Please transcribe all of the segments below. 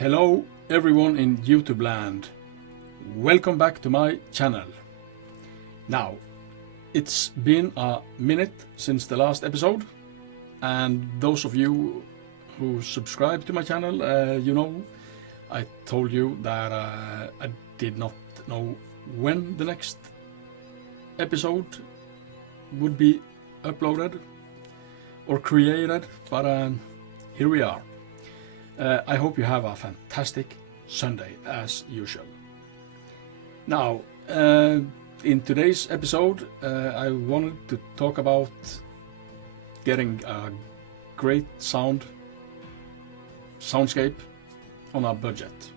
Hello everyone in YouTube land. Welcome back to my channel. Now, it's been a minute since the last episode, and those of you who subscribe to my channel, you know, I told you that I did not know when the next episode would be uploaded or created, but here we are. I hope you have a fantastic Sunday as usual. Now, in today's episode, I wanted to talk about getting a great soundscape on a budget.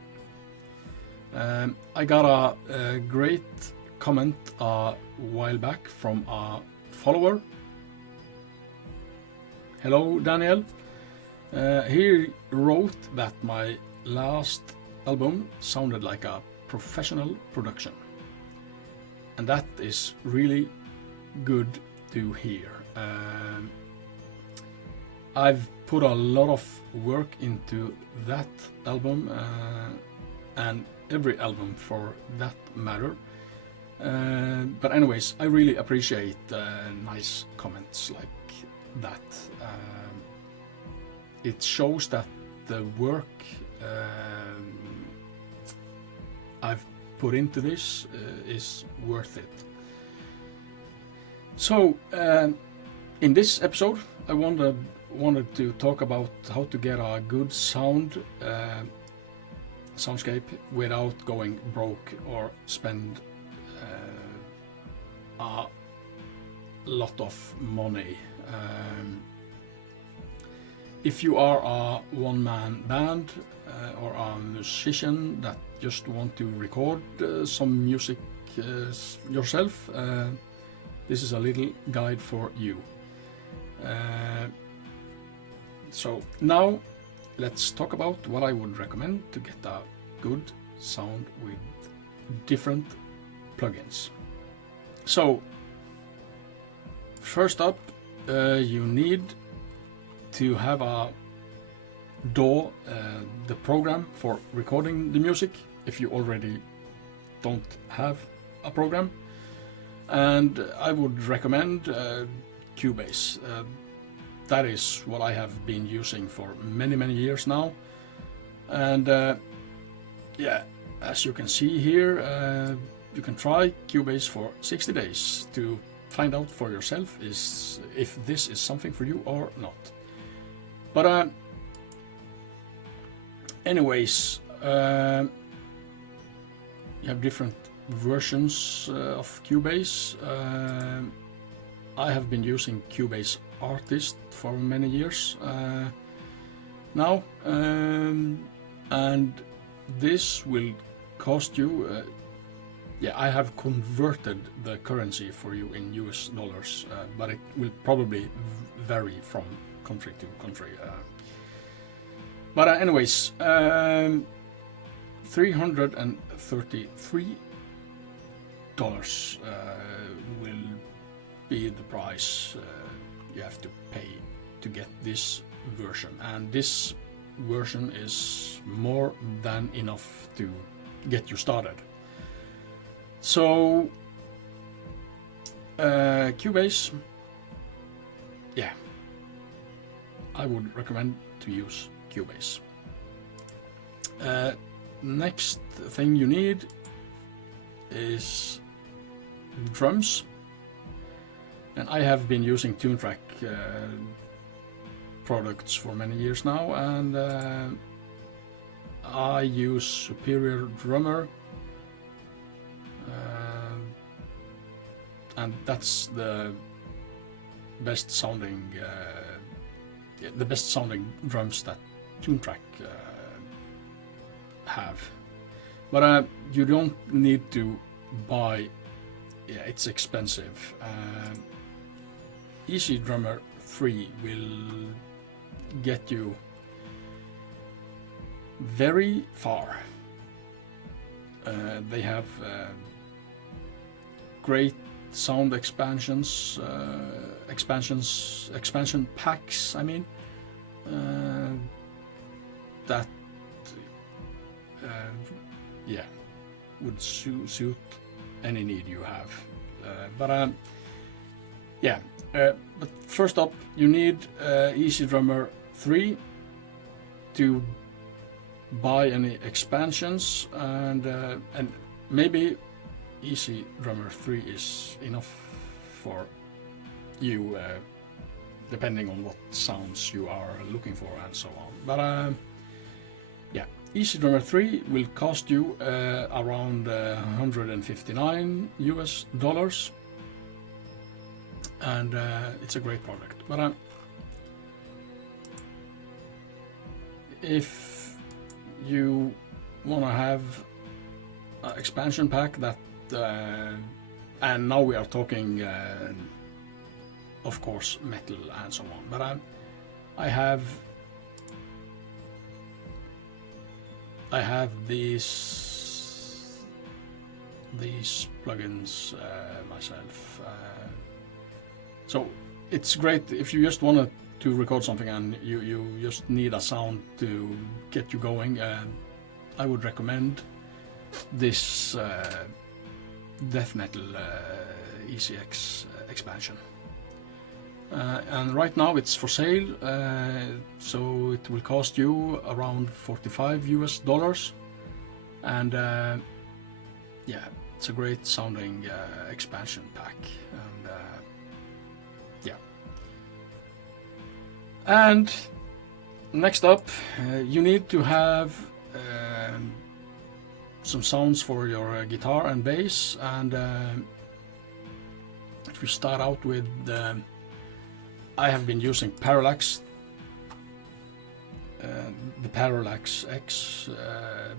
I got a great comment a while back from a follower. Hello, Daniel. He wrote that my last album sounded like a professional production, and that is really good to hear. I've put a lot of work into that album, and every album for that matter. But anyways, I really appreciate nice comments like that. It shows that the work I've put into this is worth it. So, in this episode, I wanted to talk about how to get a good soundscape without going broke or spend a lot of money. If you are a one-man band or a musician that just want to record some music yourself, this is a little guide for you. So now let's talk about what I would recommend to get a good sound with different plugins. So first up, you need to have a DAW, the program for recording the music, if you already don't have a program. And I would recommend Cubase. That is what I have been using for many years now. And yeah, as you can see here, you can try Cubase for 60 days to find out for yourself if this is something for you or not. But anyways, you have different versions of Cubase. I have been using Cubase Artist for many years now, and this will cost you, I have converted the currency for you in US dollars, but it will probably vary from country to country. But anyways, $333 will be the price you have to pay to get this version, and this version is more than enough to get you started. So Cubase, I would recommend to use Cubase. Next thing you need is drums, and I have been using TuneTrack products for many years now, and I use Superior Drummer, and that's the best sounding drums that TuneTrack have. But you don't need to buy, it's expensive. Easy Drummer 3 will get you very far. They have great sound expansion packs, that yeah, would suit any need you have. Yeah, but first up, you need Easy Drummer 3 to buy any expansions, and maybe Easy Drummer 3 is enough for you, depending on what sounds you are looking for and so on. But yeah, Easy Drummer 3 will cost you around $159 US, and it's a great product. But if you want to have an expansion pack that, and now we are talking, of course, metal and so on. But I have these plugins myself. So it's great if you just wanted to record something and you just need a sound to get you going. I would recommend this death metal ECX expansion. And right now it's for sale, so it will cost you around $45 US, and yeah, it's a great sounding expansion pack, and yeah. And next up, you need to have some sounds for your guitar and bass, and if you start out with I have been using Parallax, the Parallax X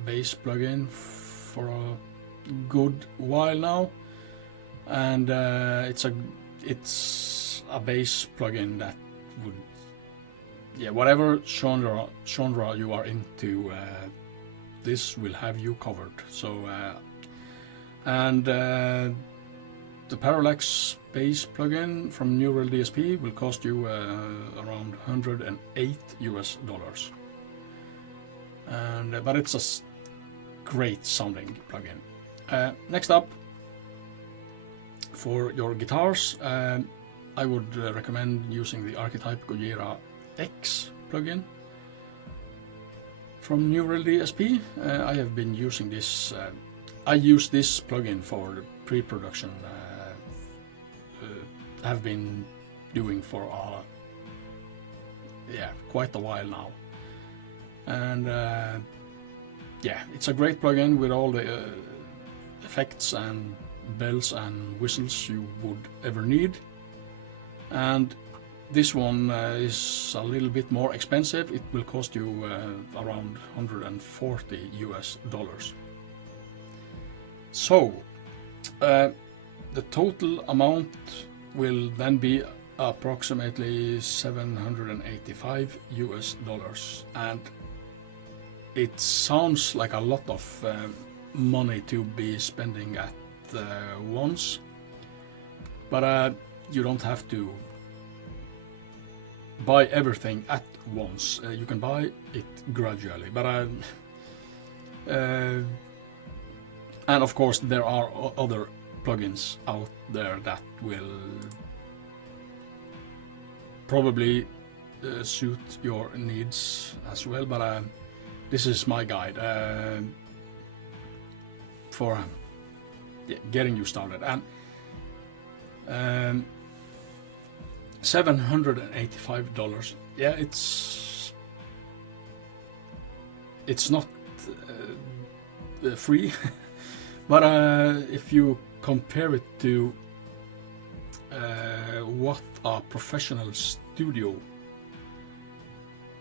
bass plugin for a good while now, and it's a bass plugin that would, yeah, whatever genre you are into, this will have you covered. So and the Parallax bass plugin from Neural DSP will cost you around $108 US, and but it's a great sounding plugin. Next up, for your guitars, I would recommend using the Archetype Gojira X plugin from Neural DSP. I have been using this. I use this plugin for pre-production. Have been doing for quite a while now, and yeah, it's a great plugin with all the effects and bells and whistles you would ever need. And this one is a little bit more expensive. It will cost you around $140 US. So the total amount will then be approximately $785 US, and it sounds like a lot of money to be spending at once, but you don't have to buy everything at once. You can buy it gradually, but and of course there are other plugins out there that will probably suit your needs as well, but this is my guide for getting you started. And $785, yeah, it's not free, but if you compare it to what a professional studio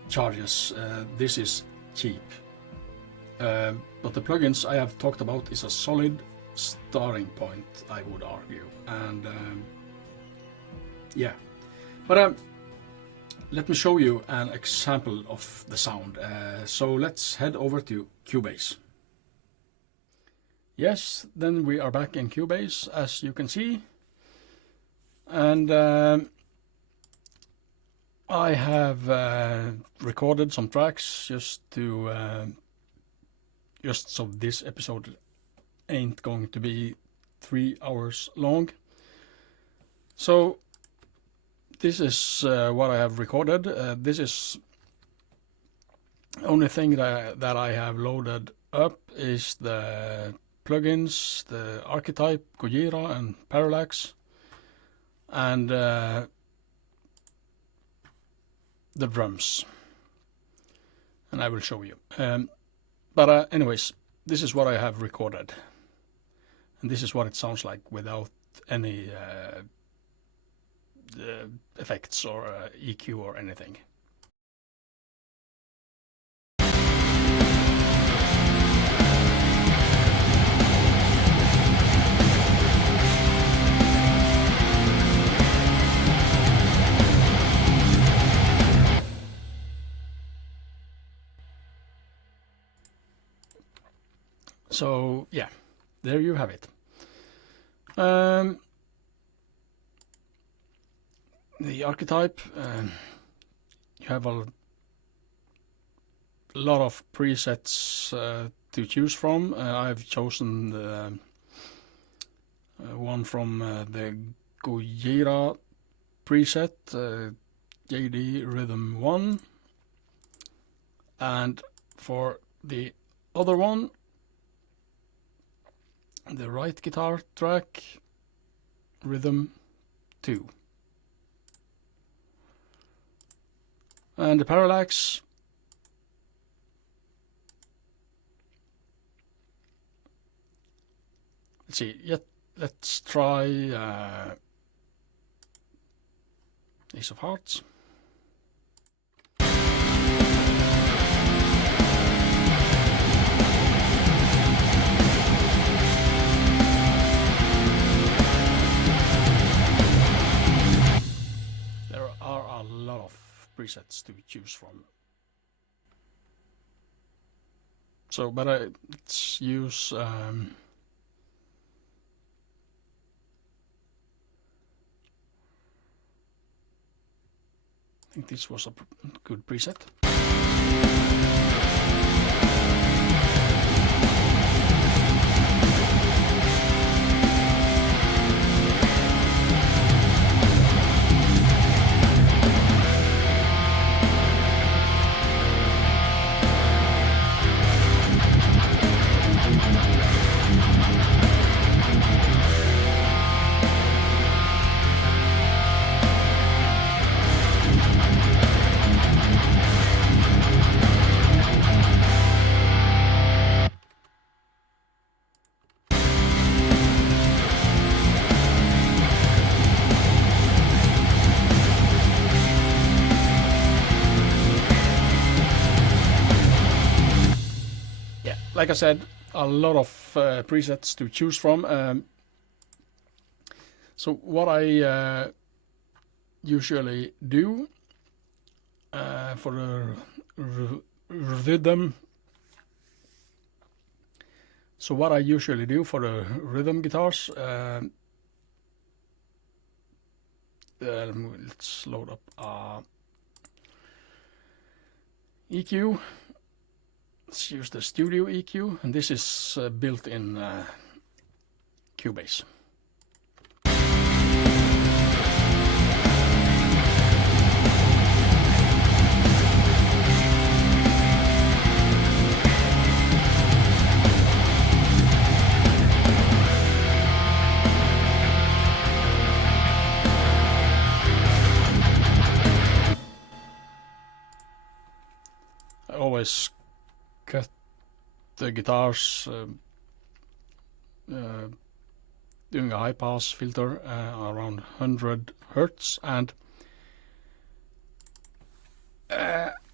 charges, this is cheap. But the plugins I have talked about is a solid starting point, I would argue. And yeah, but let me show you an example of the sound. So let's head over to Cubase. Yes, then we are back in Cubase, as you can see, and I have recorded some tracks just to just so this episode ain't going to be 3 hours long. So this is what I have recorded. This is only thing that I have loaded up is the plugins, the archetype, Gojira and Parallax, and the drums. And I will show you. But anyways, this is what I have recorded. And this is what it sounds like without any effects or EQ or anything. So yeah, there you have it. The archetype, you have a lot of presets to choose from. I've chosen the one from the Gojira preset, JD Rhythm 1, and for the other one, the right guitar track, Rhythm 2. And the Parallax, let's see, let's try Ace of Hearts. There are a lot of presets to choose from. So, but let's use I think this was a good preset. Like I said, a lot of presets to choose from. So what I usually do for the rhythm. So what I usually do for the rhythm guitars, let's load up EQ. Let's use the Studio EQ, and this is built in Cubase. I always cut the guitars doing a high pass filter around 100 Hertz, and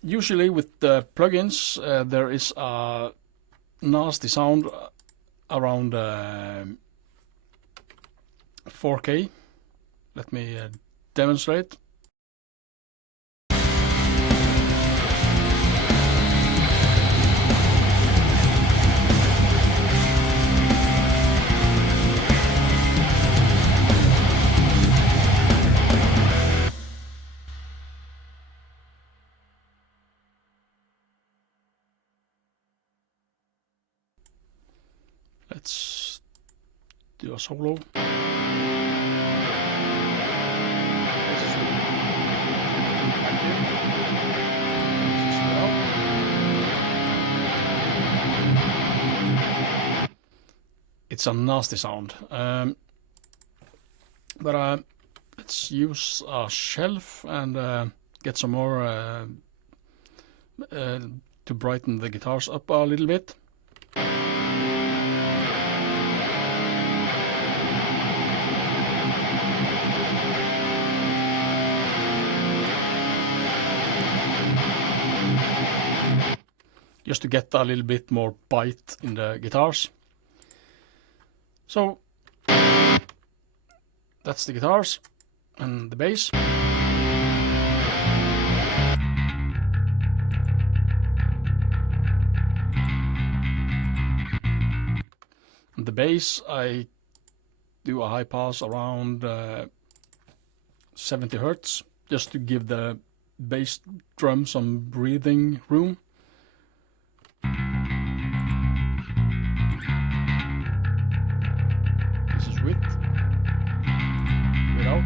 usually with the plugins there is a nasty sound around 4K. Let me demonstrate. let's do a solo. It's a nasty sound, but let's use a shelf and get some more to brighten the guitars up a little bit. Just to get a little bit more bite in the guitars. So that's the guitars and the bass. And the bass, I do a high pass around 70 Hertz, just to give the bass drum some breathing room. This is with, without.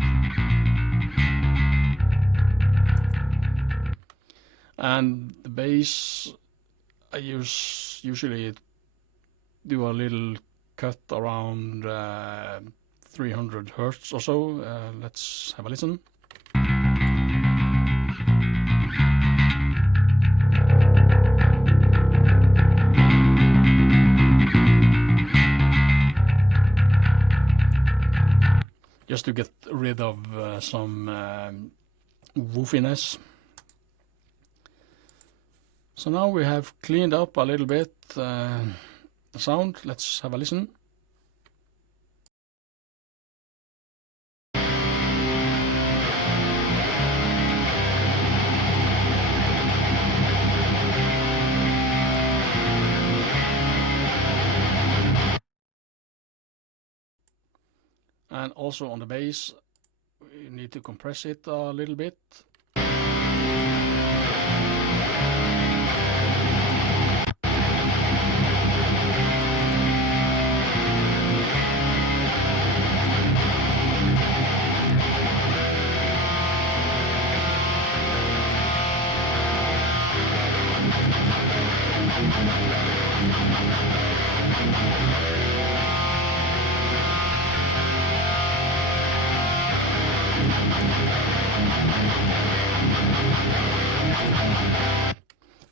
And the bass, I usually do a little cut around 300 Hertz or so. Let's have a listen. Just to get rid of some woofiness. So now we have cleaned up a little bit the sound. Let's have a listen. And also on the bass, we need to compress it a little bit.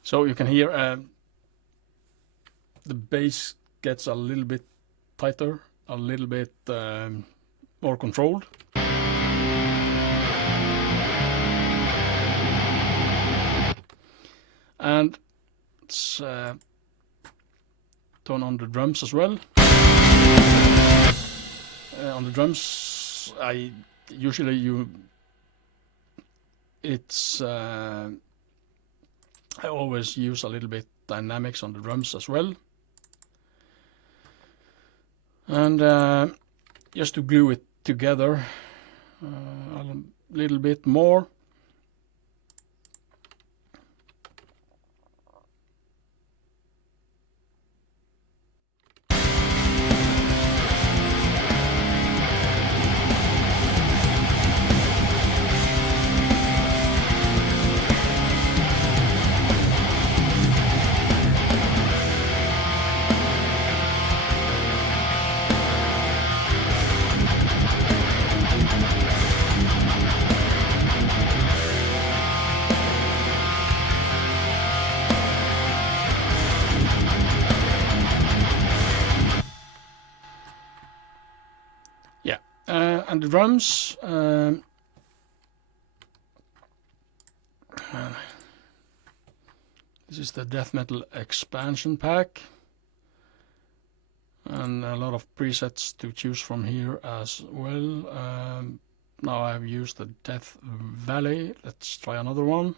So you can hear the bass gets a little bit tighter, a little bit more controlled. And let's turn on the drums as well. On the drums, I always use a little bit dynamics on the drums as well. And just to glue it together a little bit more. And the drums, this is the death metal expansion pack, and a lot of presets to choose from here as well. Now I've used the Death Valley. Let's try another one.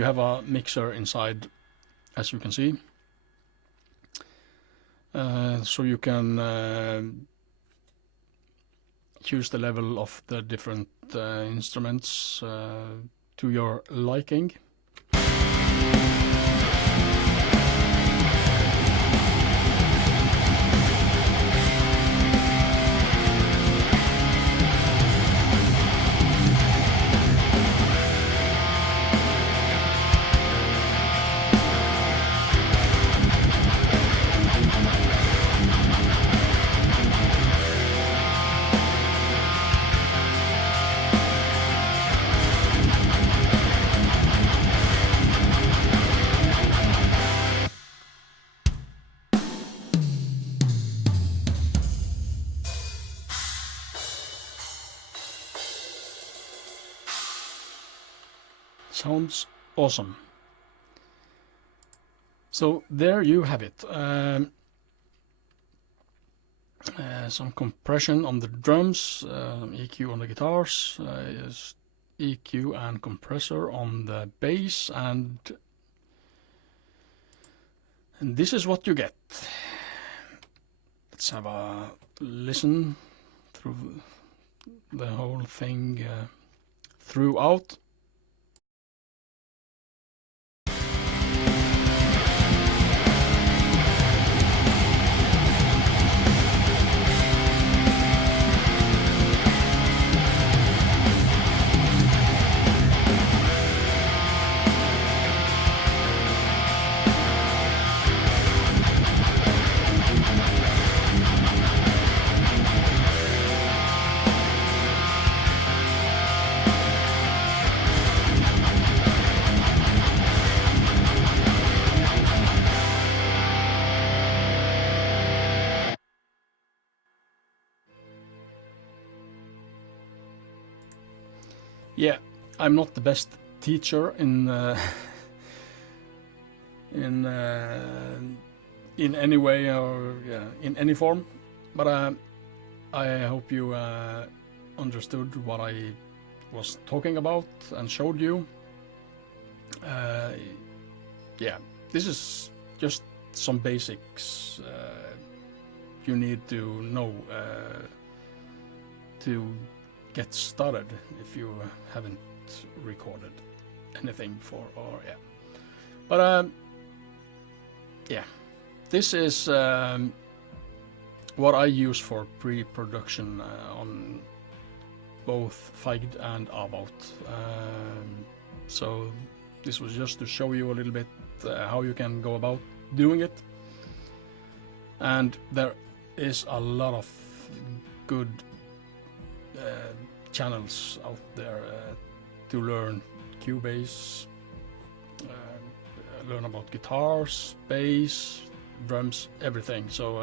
you have a mixer inside, as you can see. So you can choose the level of the different instruments to your liking. Sounds awesome. So there you have it. Some compression on the drums, EQ on the guitars, EQ and compressor on the bass, and this is what you get. Let's have a listen through the whole thing throughout. Yeah, I'm not the best teacher in any way or in any form, but I hope you understood what I was talking about and showed you. Yeah, this is just some basics you need to know to get started if you haven't recorded anything before, or but yeah, this is what I use for pre-production on both Feigd and About. So this was just to show you a little bit how you can go about doing it, and there is a lot of good channels out there to learn Cubase, learn about guitars, bass, drums, everything. So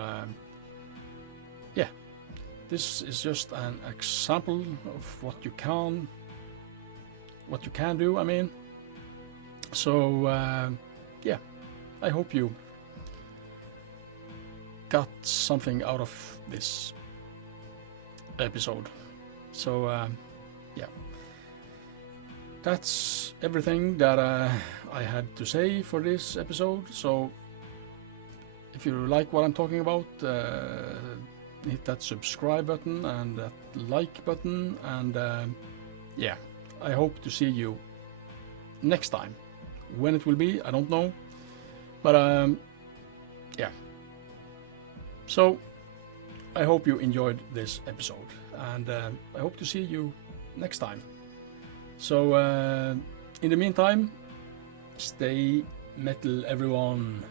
yeah, this is just an example of what you can do, I mean. So yeah, I hope you got something out of this episode. So yeah, that's everything that I had to say for this episode. So if you like what I'm talking about, hit that subscribe button and that like button, and yeah, I hope to see you next time. When it will be, I don't know, but yeah. So I hope you enjoyed this episode, and I hope to see you next time. So in the meantime, stay metal, everyone.